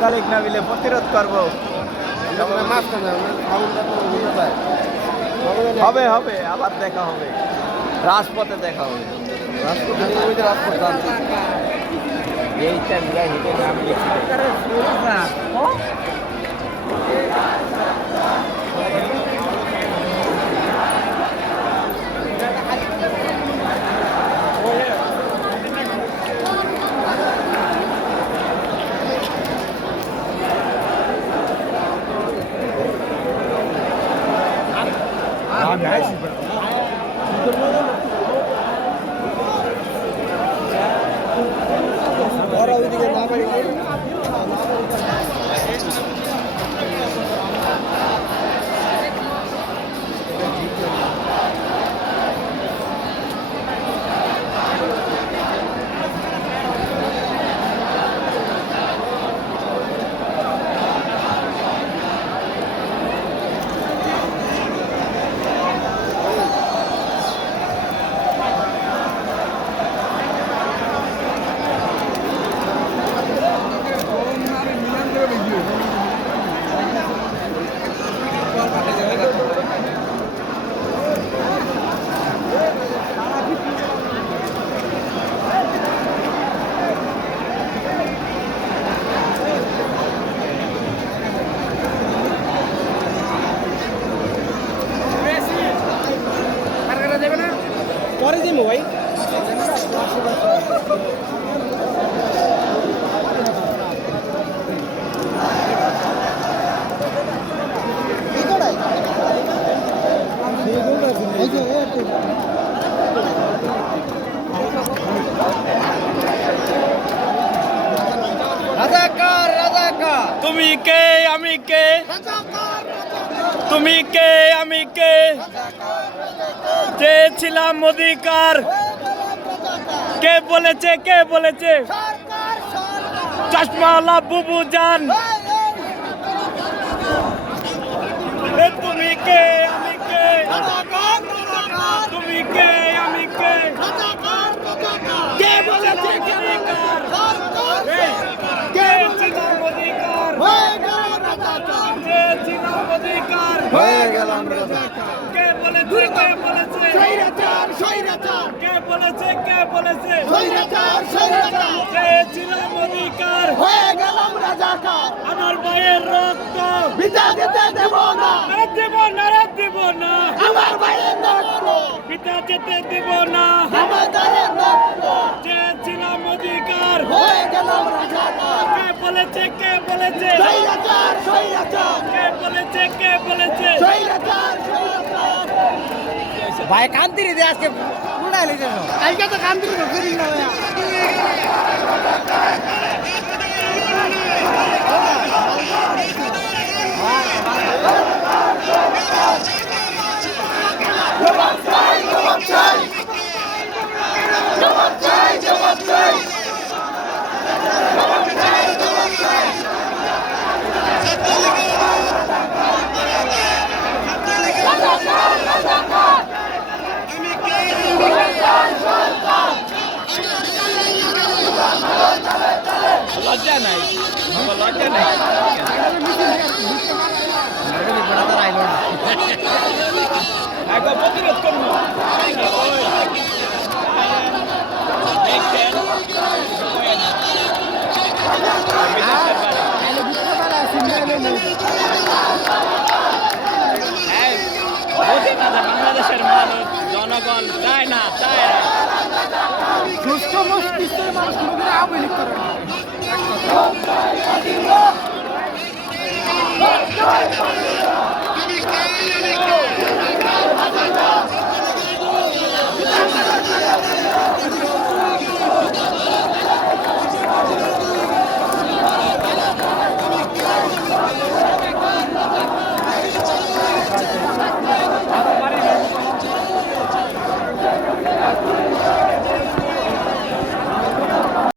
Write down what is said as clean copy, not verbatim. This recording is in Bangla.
তালিক না মিলে প্রতিরোধ করবো। হবে হবে, আবার দেখা হবে, রাজপথে দেখা হবে। এইটা হেঁটে নাম লিখছি। পরে দিমু ভাই। রাজাকার রাজাকার, তুমি কে আমি কে, তুমি কে আমি কে, চেয়েছিলাম অধিকার। কে বলেছে কে বলেছে, চশমাওয়ালা বুবু জান। তুমি কে আমি কে, তুমি কে আমি কে, কে বলেছে অধিকার, চেয়েছিলাম অধিকার, চেয়েছিলাম অধিকার, হয়ে গেলাম কে বলেছে কে বলেছে, স্বৈরাচার স্বৈরাচার, কে বলেছে কে বলেছে, স্বৈরাচার স্বৈরাচার, চেয়েছিলাম অধিকার। হয়ে গেলাম রাজাকার। আমার ভাইয়ের রক্ত পিতা যেতে দেব না, আরে দেব না, রে দেব না, আমার ভাইয়ের রক্ত পিতা যেতে দেব না। আমাদের রক্ত, চেয়েছিলাম অধিকার, হয়ে গেলাম রাজাকার। কে বলেছে কে বলেছে, স্বৈরাচার স্বৈরাচার, কে বলেছে কে বলেছে, স্বৈরাচার স্বৈরাচার। ভাই কান্তিরি দিয়ে আজকে কালকে তো কাম দিল ফেরি না লজ্জা নাই বাবা, লজ্জা নাই একবার প্রতিরোধ করবো দেখছেন বাংলাদেশের মানুষ জনগণ চায় না, চায় না। সুস্থ মস্তিষ্কের মানুষ কোনোদিন আওয়ামী লীগ করে না।